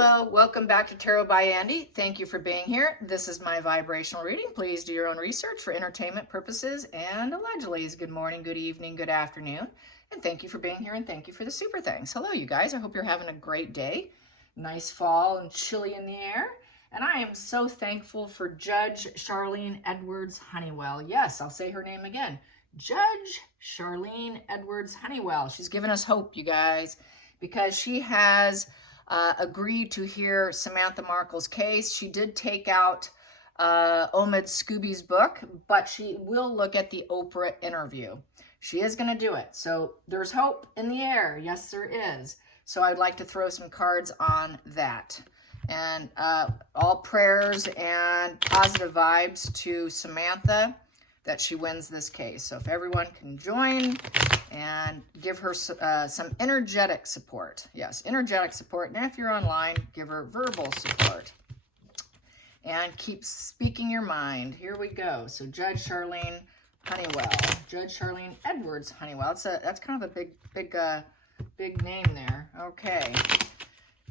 Hello, welcome back to Tarot by Andy. Thank you for being here. This is my vibrational reading. Please do your own research for entertainment purposes and allegedly. Good morning, good evening, good afternoon. And thank you for being here and thank you for the super thanks. Hello, you guys. I hope you're having a great day. Nice fall and chilly in the air. And I am so thankful for Judge Charlene Edwards Honeywell. Yes, I'll say her name again. Judge Charlene Edwards Honeywell. She's given us hope, you guys, because she has agreed to hear Samantha Markle's case. She did take out Omid Scooby's book, but she will look at the Oprah interview. She is going to do it. So there's hope in the air. Yes, there is. So I'd like to throw some cards on that. And all prayers and positive vibes to Samantha that she wins this case. So if everyone can join and give her some energetic support. Yes, energetic support. And if you're online, give her verbal support. And keep speaking your mind. Here we go. So Judge Charlene Honeywell. Judge Charlene Edwards Honeywell. That's kind of a big name there. Okay.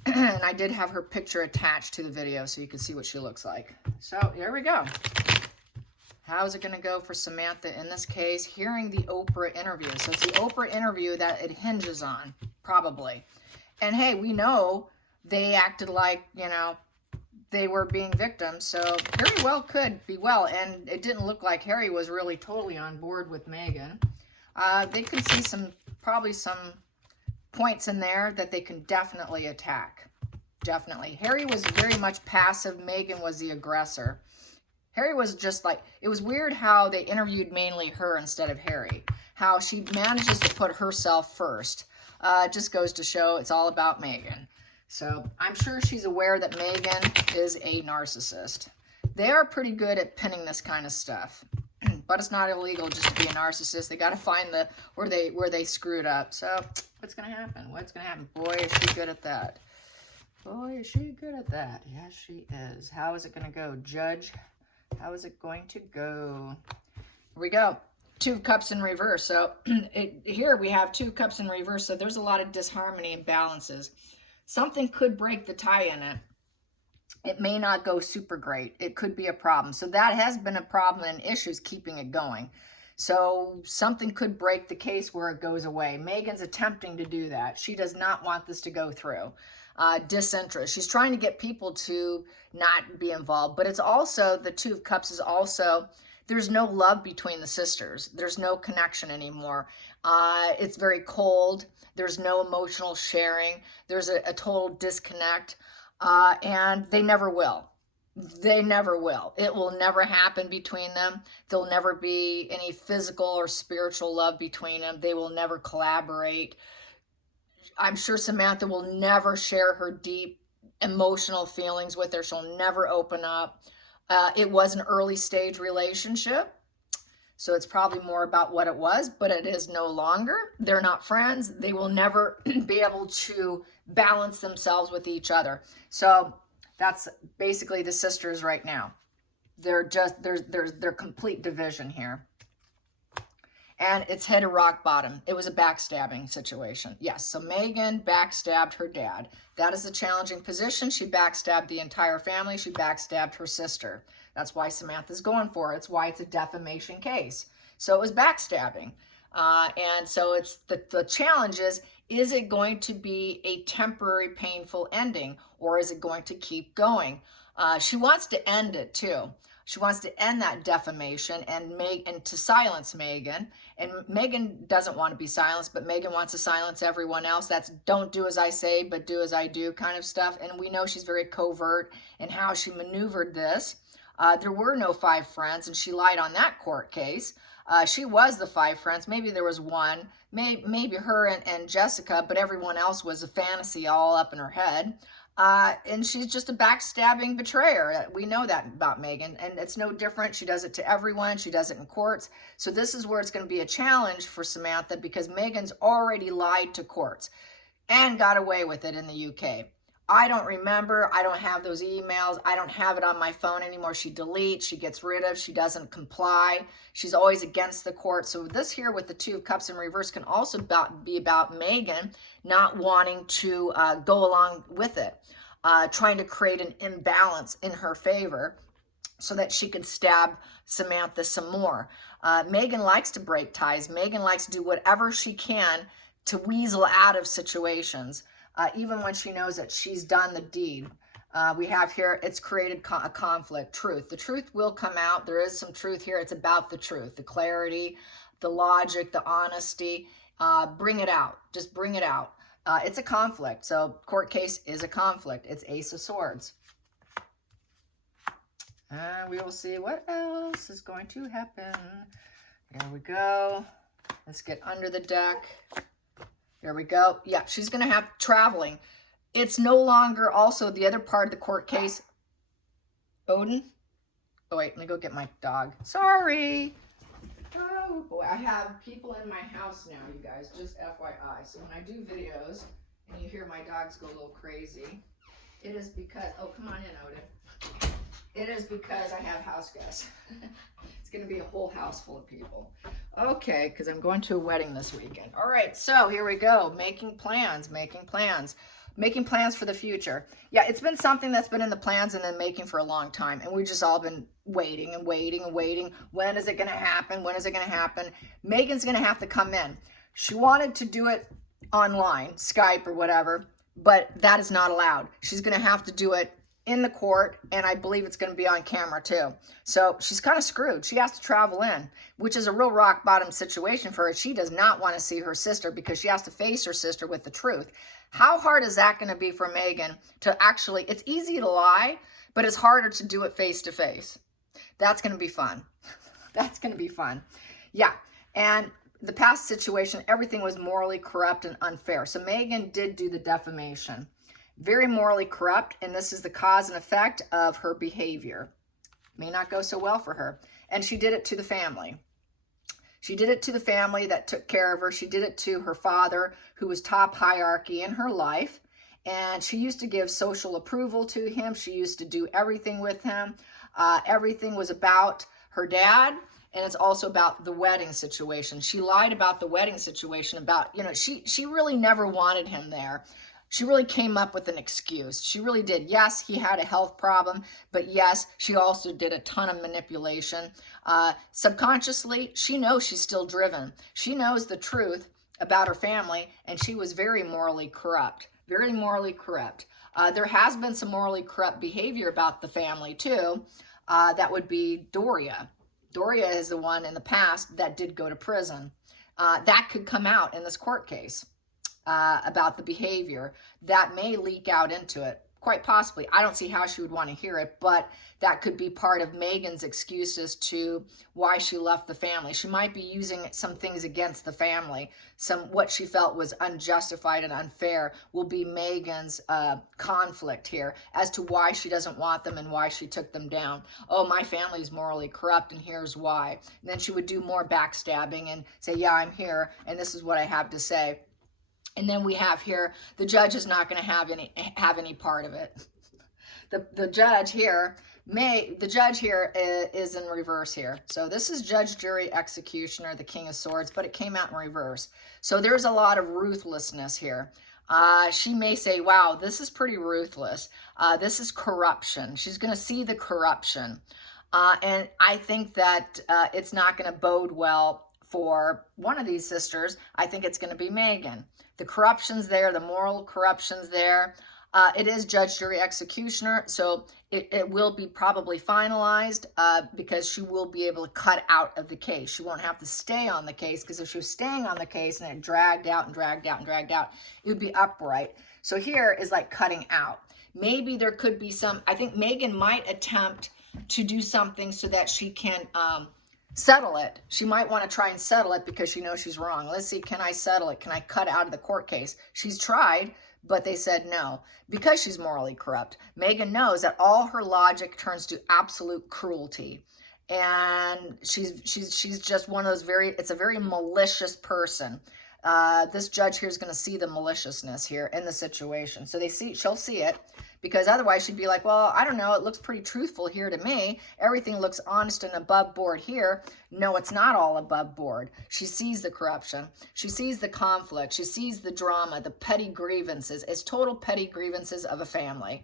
And I did have her picture attached to the video so you can see what she looks like. So here we go. How's it going to go for Samantha in this case? Hearing the Oprah interview. So it's the Oprah interview that it hinges on, probably. And hey, we know they acted like, you know, they were being victims. So Harry well could be well. And it didn't look like Harry was really totally on board with Meghan. They can see probably some points in there that they can definitely attack. Definitely. Harry was very much passive. Meghan was the aggressor. Harry was just like, it was weird how they interviewed mainly her instead of Harry. How she manages to put herself first. It just goes to show it's all about Meghan. So I'm sure she's aware that Meghan is a narcissist. They are pretty good at pinning this kind of stuff. But it's not illegal just to be a narcissist. They got to find where they screwed up. So what's going to happen? What's going to happen? Boy, is she good at that. Boy, is she good at that. Yes, she is. How is it going to go? Judge, how is it going to go? Here we go. 2 cups in reverse. So here we have 2 cups in reverse. So there's a lot of disharmony and balances. Something could break the tie in it. It may not go super great. It could be a problem. So that has been a problem and issues keeping it going. So something could break the case where it goes away. Meghan's attempting to do that. She does not want this to go through. Disinterest. She's trying to get people to not be involved. But it's also, the 2 of Cups is also, there's no love between the sisters. There's no connection anymore. It's very cold. There's no emotional sharing. There's a total disconnect. And they never will. They never will. It will never happen between them. There'll never be any physical or spiritual love between them. They will never collaborate. I'm sure Samantha will never share her deep emotional feelings with her. She'll never open up. It was an early stage relationship. So it's probably more about what it was, but it is no longer. They're not friends. They will never be able to balance themselves with each other. So that's basically the sisters right now. They're complete division here. And it's hit a rock bottom. It was a backstabbing situation. Yes, so Meghan backstabbed her dad. That is a challenging position. She backstabbed the entire family. She backstabbed her sister. That's why Samantha's going for it. It's why it's a defamation case. So it was backstabbing. And so it's the challenge is it going to be a temporary painful ending or is it going to keep going? She wants to end it too. She wants to end that defamation and to silence Meghan. And Meghan doesn't want to be silenced, but Meghan wants to silence everyone else. That's don't do as I say, but do as I do kind of stuff. And we know she's very covert in how she maneuvered this. There were no 5 friends, and she lied on that court case. She was the 5 friends. Maybe there was one, maybe her and Jessica, but everyone else was a fantasy all up in her head. And she's just a backstabbing betrayer. We know that about Meghan, and it's no different. She does it to everyone. She does it in courts. So this is where it's going to be a challenge for Samantha because Meghan's already lied to courts and got away with it in the UK. I don't remember. I don't have those emails. I don't have it on my phone anymore. She deletes, she gets rid of, she doesn't comply. She's always against the court. So this here with the 2 of Cups in reverse can also be about Meghan not wanting to go along with it. trying to create an imbalance in her favor so that she could stab Samantha some more. Meghan likes to break ties. Meghan likes to do whatever she can to weasel out of situations, even when she knows that she's done the deed. We have here, it's created a conflict. Truth. The truth will come out. There is some truth here. It's about the truth, the clarity, the logic, the honesty. Bring it out. Just bring it out. It's a conflict. So court case is a conflict. It's Ace of Swords. And we will see what else is going to happen. Here we go. Let's get under the deck. Here we go. Yeah, she's going to have traveling. It's no longer also the other part of the court case. Odin? Oh, wait, let me go get my dog. Sorry. Oh, boy. I have people in my house now, you guys. Just FYI. So when I do videos and you hear my dogs go a little crazy, it is because... Oh, come on in, Odin. It is because I have house guests. It's going to be a whole house full of people. Okay, because I'm going to a wedding this weekend. All right, so here we go. Making plans, making plans. Making plans for the future. Yeah, it's been something that's been in the plans and then making for a long time. And we've just all been waiting and waiting and waiting. When is it going to happen? When is it going to happen? Meghan's going to have to come in. She wanted to do it online, Skype or whatever, but that is not allowed. She's going to have to do it in the court, and I believe it's going to be on camera too. So she's kind of screwed. She has to travel in, which is a real rock bottom situation for her. She does not want to see her sister because she has to face her sister with the truth. How hard is that going to be for Meghan to actually, it's easy to lie, but it's harder to do it face to face. That's going to be fun. That's going to be fun. Yeah. And the past situation, everything was morally corrupt and unfair. So Meghan did do the defamation. Very morally corrupt, and this is the cause and effect of her behavior. May not go so well for her. And she did it to the family. She did it to the family that took care of her. She did it to her father, who was top hierarchy in her life. And she used to give social approval to him. She used to do everything with him. Everything was about her dad, and it's also about the wedding situation. She lied about the wedding situation, about, you know, she really never wanted him there. She really came up with an excuse. She really did. Yes, he had a health problem, but yes, she also did a ton of manipulation. Subconsciously, she knows she's still driven. She knows the truth about her family, and she was very morally corrupt. Very morally corrupt. There has been some morally corrupt behavior about the family, too. That would be Doria. Doria is the one in the past that did go to prison. That could come out in this court case. About the behavior that may leak out into it, quite possibly. I don't see how she would want to hear it, but that could be part of Meghan's excuses to why she left the family. She might be using some things against the family. What she felt was unjustified and unfair will be Meghan's conflict here as to why she doesn't want them and why she took them down. Oh, my family's morally corrupt, and here's why. And then she would do more backstabbing and say, yeah, I'm here, and this is what I have to say. And then we have here, the judge is not going to have any part of it. The judge here is in reverse here. So this is judge, jury, executioner, the King of Swords, but it came out in reverse. So there's a lot of ruthlessness here. She may say, wow, this is pretty ruthless. This is corruption. She's going to see the corruption. And I think that it's not going to bode well for one of these sisters. I think it's going to be Meghan. The corruption's there, the moral corruption's there. It is judge, jury, executioner, so it will be probably finalized because she will be able to cut out of the case. She won't have to stay on the case, because if she was staying on the case and it dragged out and dragged out and dragged out, it would be upright. So here is like cutting out. Maybe there could be some, I think Meghan might attempt to do something so that she can settle it. She might want to try and settle it because she knows she's wrong. Let's see, can I settle it? Can I cut out of the court case? She's tried, but they said no because she's morally corrupt. Meghan knows that all her logic turns to absolute cruelty. And she's just one of those it's a very malicious person. This judge here is going to see the maliciousness here in the situation. So she'll see it. Because otherwise she'd be like, well, I don't know, it looks pretty truthful here to me. Everything looks honest and above board here. No, it's not all above board. She sees the corruption. She sees the conflict. She sees the drama, the petty grievances. It's total petty grievances of a family.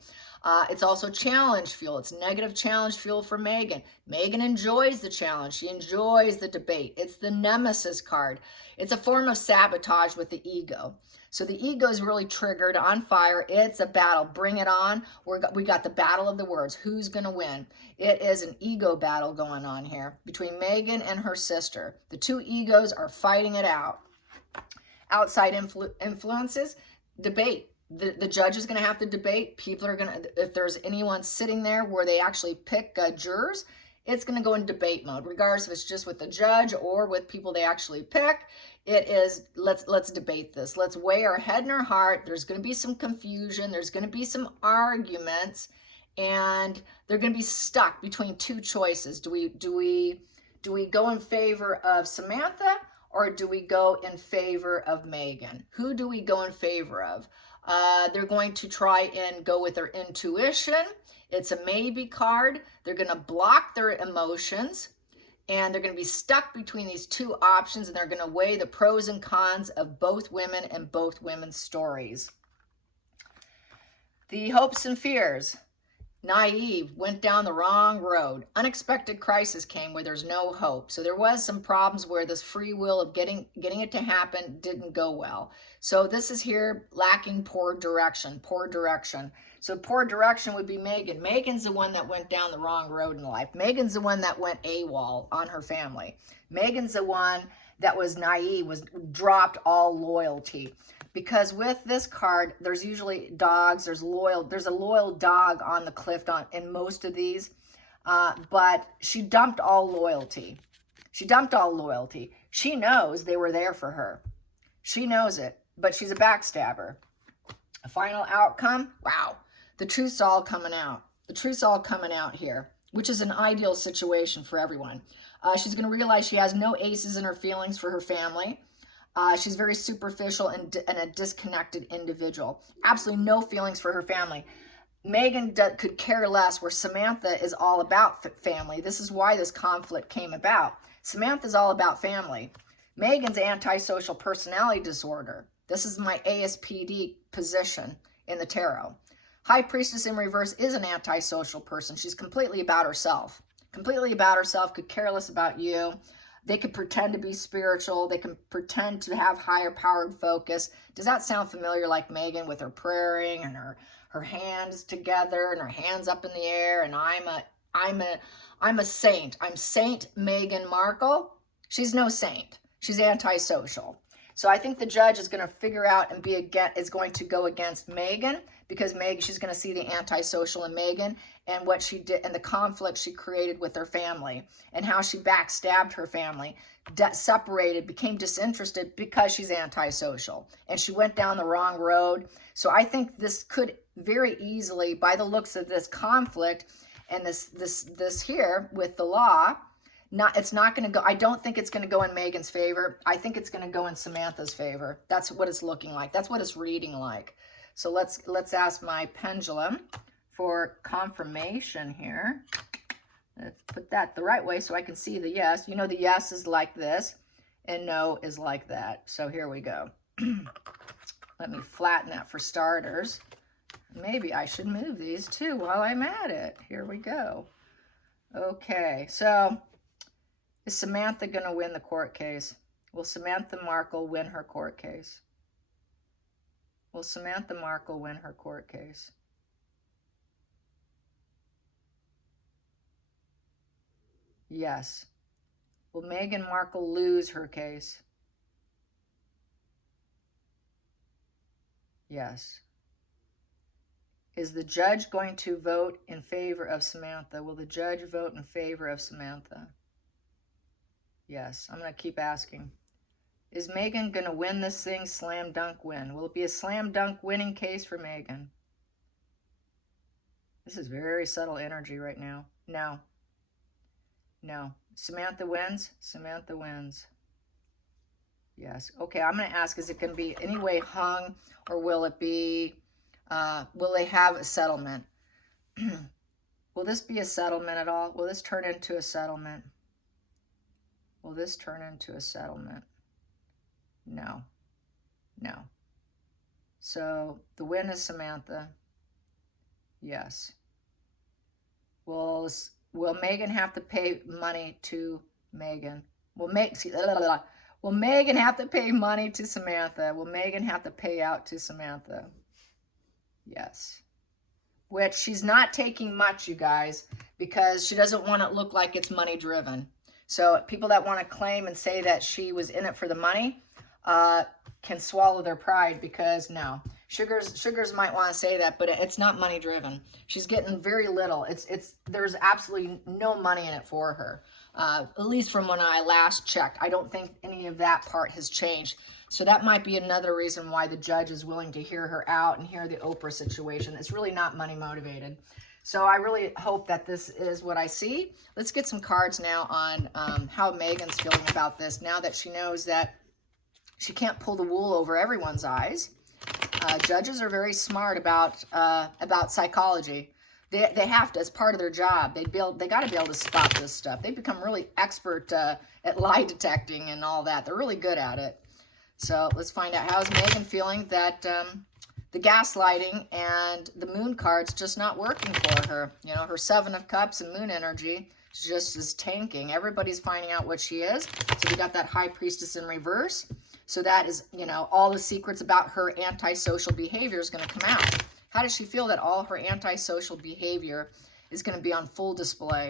It's also challenge fuel. It's negative challenge fuel for Meghan. Meghan enjoys the challenge. She enjoys the debate. It's the nemesis card. It's a form of sabotage with the ego. So the ego is really triggered, on fire. It's a battle. Bring it on. We got the battle of the words. Who's going to win? It is an ego battle going on here between Meghan and her sister. The two egos are fighting it out. Outside influences, debate. The judge is going to have to debate. People are going to, if there's anyone sitting there where they actually pick jurors, it's going to go in debate mode, regardless if it's just with the judge or with people they actually pick. It is, let's debate this. Let's weigh our head and our heart. There's going to be some confusion. There's going to be some arguments, and they're going to be stuck between two choices. Do we go in favor of Samantha, or do we go in favor of Meghan? Who do we go in favor of? They're going to try and go with their intuition. It's a maybe card. They're going to block their emotions, and they're going to be stuck between these two options, and they're going to weigh the pros and cons of both women and both women's stories. The hopes and fears. Naive, went down the wrong road. Unexpected crisis came where there's no hope. So there was some problems where this free will of getting it to happen didn't go well. So this is here lacking poor direction. So poor direction would be Meghan. Meghan's the one that went down the wrong road in life. Meghan's the one that went AWOL on her family. Meghan's the one that was naive, dropped all loyalty. Because with this card, there's usually dogs, there's a loyal dog on the cliff in most of these, but she dumped all loyalty. She knows they were there for her. She knows it, but she's a backstabber. A final outcome, wow, the truth's all coming out. The truth's all coming out here, which is an ideal situation for everyone. She's going to realize she has no aces in her feelings for her family. She's very superficial and a disconnected individual. Absolutely no feelings for her family. Meghan could care less, where Samantha is all about family. This is why this conflict came about. Samantha's all about family. Meghan's antisocial personality disorder. This is my ASPD position in the tarot. High Priestess in reverse is an antisocial person. She's completely about herself. Could care less about you. They could pretend to be spiritual. They can pretend to have higher powered focus. Does that sound familiar, like Meghan with her praying and her hands together and her hands up in the air? And I'm a saint. I'm Saint Meghan Markle. She's no saint. She's antisocial. So I think the judge is going to figure out and is going to go against Meghan, because she's going to see the antisocial in Meghan and what she did and the conflict she created with her family and how she backstabbed her family, separated, became disinterested because she's antisocial and she went down the wrong road. So I think this could very easily, by the looks of this conflict and this here with the law, it's not going to go. I don't think it's going to go in Meghan's favor. I think it's going to go in Samantha's favor. That's what it's looking like. That's what it's reading like. So let's ask my pendulum for confirmation here. Let's put that the right way so I can see the yes. You know, the yes is like this and no is like that. So here we go. Let me flatten that for starters. Maybe I should move these too while I'm at it. Here we go. Okay, so is Samantha going to win the court case? Will Samantha Markle win her court case? Will Samantha Markle win her court case? Yes. Will Meghan Markle lose her case? Yes. Is the judge going to vote in favor of Samantha? Will the judge vote in favor of Samantha? Yes. I'm going to keep asking. Is Meghan going to win this thing, slam dunk win? Will it be a slam dunk winning case for Meghan? This is very subtle energy right now. No. No. Samantha wins? Samantha wins. Yes. Okay, I'm going to ask, is it going to be anyway hung, or will it be Will they have a settlement? Will this be a settlement at all? Will this turn into a settlement? Will this turn into a settlement? No. No. So the win is Samantha. Yes. Will Meghan have to pay money to Meghan? Will Meghan have to pay money to Samantha? Will Meghan have to pay out to Samantha? Yes. Which she's not taking much, you guys, because she doesn't want it to look like it's money driven. So people that want to claim and say that she was in it for the money can swallow their pride, because no. Sugars might want to say that, but it's not money driven. She's getting very little. There's absolutely no money in it for her. At least from when I last checked. I don't think any of that part has changed. So that might be another reason why the judge is willing to hear her out and hear the Oprah situation. It's really not money motivated. So I really hope that this is what I see. Let's get some cards now on how Meghan's feeling about this, now that she knows that she can't pull the wool over everyone's eyes. Judges are very smart about psychology. They have to, as part of their job. They got to be able to spot this stuff. They become really expert at lie detecting and all that. They're really good at it. So let's find out, how's Meghan feeling that the gaslighting and the moon card's just not working for her. You know, her 7 of Cups and moon energy just is tanking. Everybody's finding out what she is. So we got that High Priestess in reverse. So that is, you know, all the secrets about her antisocial behavior is going to come out. How does she feel that all her antisocial behavior is going to be on full display?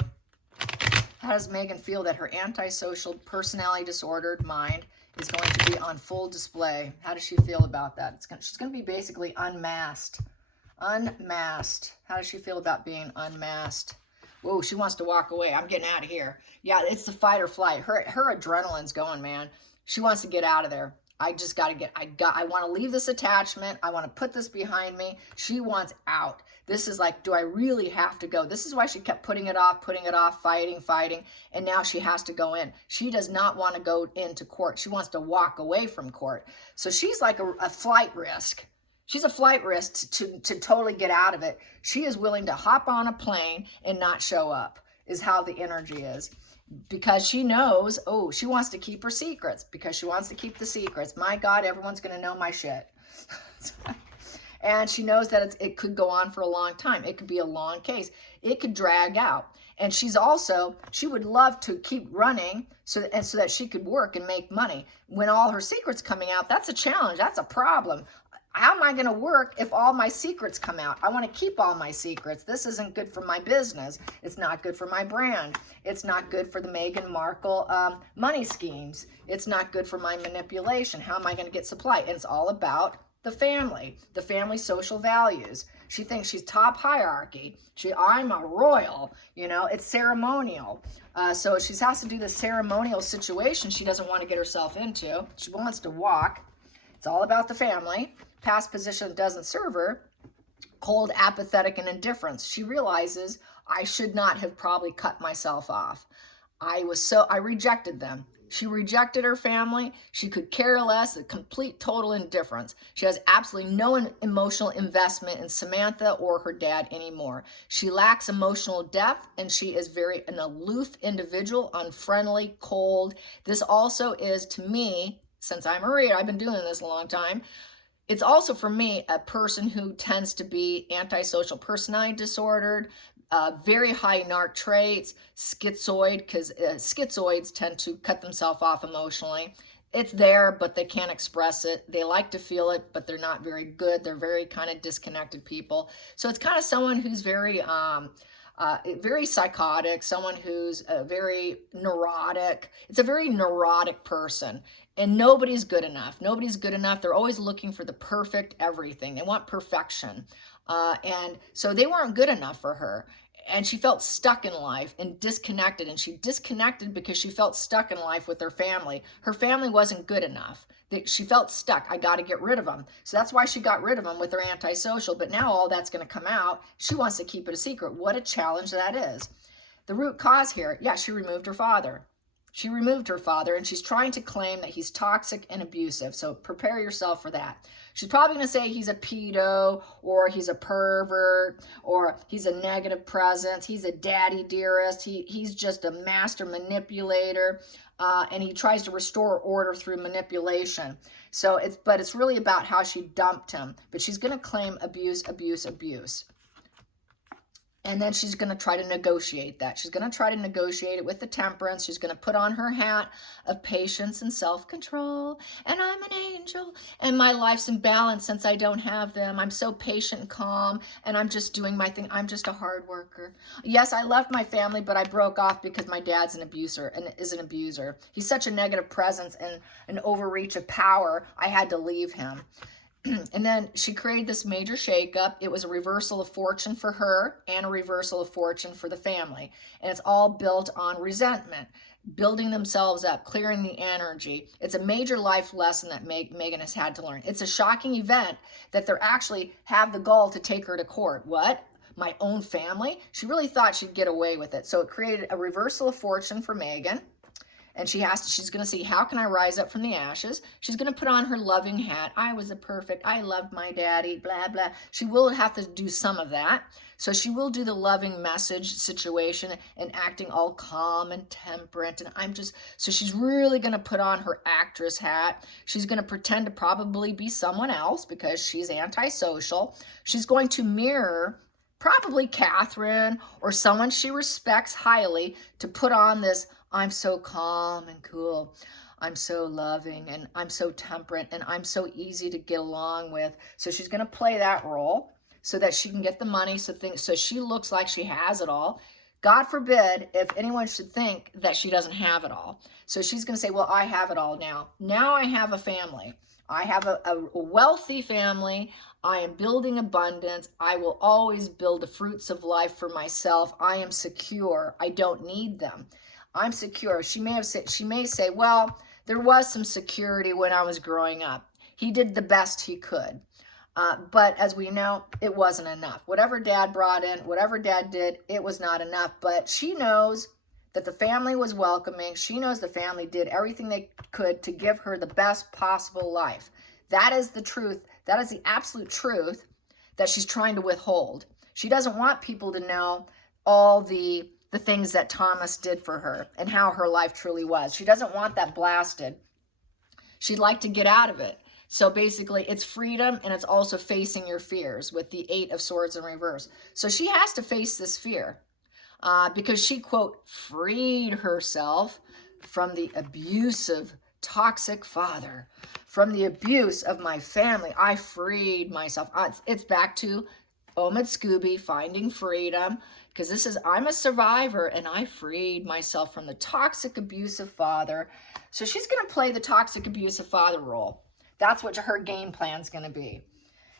How does Meghan feel that her antisocial, personality disordered mind is going to be on full display? How does she feel about that? She's going to be basically unmasked. Unmasked. How does she feel about being unmasked? Whoa, she wants to walk away. I'm getting out of here. Yeah, it's the fight or flight. Her adrenaline's going, man. She wants to get out of there. I just got to get, I want to leave this attachment. I want to put this behind me. She wants out. This is like, do I really have to go? This is why she kept putting it off, fighting. And now she has to go in. She does not want to go into court. She wants to walk away from court. So she's like a flight risk. She's a flight risk to totally get out of it. She is willing to hop on a plane and not show up, is how the energy is. Because she knows, oh, she wants to keep her secrets, because she wants to keep the secrets. My God, everyone's going to know my shit. And she knows that it could go on for a long time. It could be a long case. It could drag out. And she would love to keep running so that she could work and make money. When all her secrets coming out, that's a challenge. That's a problem. How am I going to work if all my secrets come out? I want to keep all my secrets. This isn't good for my business. It's not good for my brand. It's not good for the Meghan Markle money schemes. It's not good for my manipulation. How am I going to get supply? And it's all about the family social values. She thinks she's top hierarchy. I'm a royal, you know, it's ceremonial. So she has to do this ceremonial situation she doesn't want to get herself into. She wants to walk. It's all about the family. Past position doesn't serve her. Cold, apathetic, and indifference. She realizes I should not have probably cut myself off. I rejected them. She rejected her family. She could care less, a complete, total indifference. She has absolutely no emotional investment in Samantha or her dad anymore. She lacks emotional depth, and she is an aloof individual, unfriendly, cold. This also is, to me, since I'm a reader, I've been doing this a long time, it's also, for me, a person who tends to be antisocial personality disordered, very high narc traits, schizoid, because schizoids tend to cut themselves off emotionally. It's there, but they can't express it. They like to feel it, but they're not very good. They're very kind of disconnected people. So it's kind of someone who's very psychotic, someone who's very neurotic. It's a very neurotic person. And nobody's good enough. Nobody's good enough. They're always looking for the perfect everything. They want perfection. And so they weren't good enough for her. And she felt stuck in life and disconnected. And she disconnected because she felt stuck in life with her family. Her family wasn't good enough. She felt stuck. I got to get rid of them. So that's why she got rid of them with her antisocial. But now all that's going to come out. She wants to keep it a secret. What a challenge that is. The root cause here, yeah, she removed her father. She removed her father, and she's trying to claim that he's toxic and abusive. So prepare yourself for that. She's probably going to say he's a pedo, or he's a pervert, or he's a negative presence. He's a daddy dearest. He's just a master manipulator, and he tries to restore order through manipulation. So it's really about how she dumped him. But she's going to claim abuse, abuse, abuse. And then she's going to try to negotiate that. She's going to try to negotiate it with the temperance. She's going to put on her hat of patience and self-control. And I'm an angel. And my life's in balance since I don't have them. I'm so patient and calm. And I'm just doing my thing. I'm just a hard worker. Yes, I loved my family, but I broke off because my dad's an abuser and is an abuser. He's such a negative presence and an overreach of power. I had to leave him. And then she created this major shakeup. It was a reversal of fortune for her and a reversal of fortune for the family. And it's all built on resentment, building themselves up, clearing the energy. It's a major life lesson that Meghan has had to learn. It's a shocking event that they actually have the gall to take her to court. What? My own family? She really thought she'd get away with it. So it created a reversal of fortune for Meghan. And she's going to see, how can I rise up from the ashes? She's going to put on her loving hat. I was a perfect, I loved my daddy, blah, blah. She will have to do some of that. So she will do the loving message situation and acting all calm and temperate. And so she's really going to put on her actress hat. She's going to pretend to probably be someone else because she's antisocial. She's going to mirror probably Catherine or someone she respects highly to put on this, I'm so calm and cool, I'm so loving, and I'm so temperate, and I'm so easy to get along with. So she's going to play that role so that she can get the money, so she looks like she has it all. God forbid if anyone should think that she doesn't have it all. So she's going to say, well, I have it all now. Now I have a family. I have a wealthy family. I am building abundance. I will always build the fruits of life for myself. I am secure. I don't need them. I'm secure. She may say, well, there was some security when I was growing up. He did the best he could. But as we know, it wasn't enough. Whatever dad brought in, whatever dad did, it was not enough. But she knows that the family was welcoming. She knows the family did everything they could to give her the best possible life. That is the truth. That is the absolute truth that she's trying to withhold. She doesn't want people to know all the things that Thomas did for her and how her life truly was. She doesn't want that blasted. She'd like to get out of it. So basically, it's freedom, and it's also facing your fears with the 8 of Swords in reverse. So she has to face this fear because she, quote, freed herself from the abusive, toxic father, from the abuse of my family. I freed myself. It's back to Omid Scooby, finding freedom, because this is, I'm a survivor, and I freed myself from the toxic, abusive father. So she's going to play the toxic, abusive father role. That's what her game plan is going to be.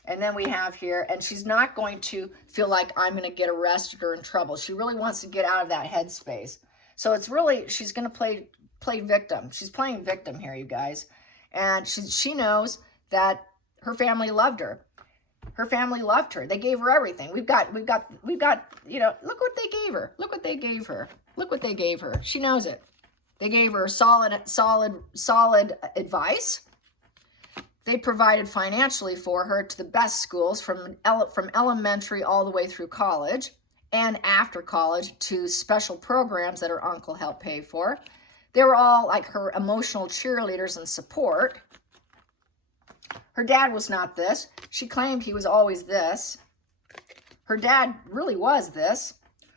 And then we have here, and she's not going to feel like I'm going to get arrested or in trouble. She really wants to get out of that headspace. So it's really, she's going to play victim. She's playing victim here, you guys. And she knows that her family loved her. Her family loved her. They gave her everything. We've got, you know, look what they gave her. Look what they gave her. Look what they gave her. She knows it. They gave her solid advice. They provided financially for her to the best schools from elementary all the way through college and after college to special programs that her uncle helped pay for. They were all like her emotional cheerleaders and support. Her dad was not this. She claimed he was always this. Her dad really was this.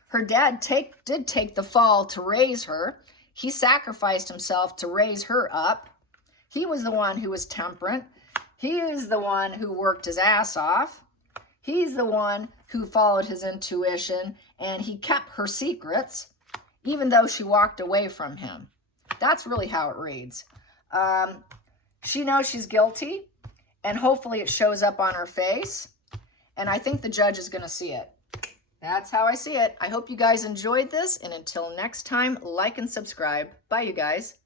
Her dad did take the fall to raise her. He sacrificed himself to raise her up. He was the one who was temperate. He is the one who worked his ass off. He's the one who followed his intuition, and he kept her secrets, even though she walked away from him. That's really how it reads. She knows she's guilty, and hopefully it shows up on her face. And I think the judge is going to see it. That's how I see it. I hope you guys enjoyed this. And until next time, like and subscribe. Bye, you guys.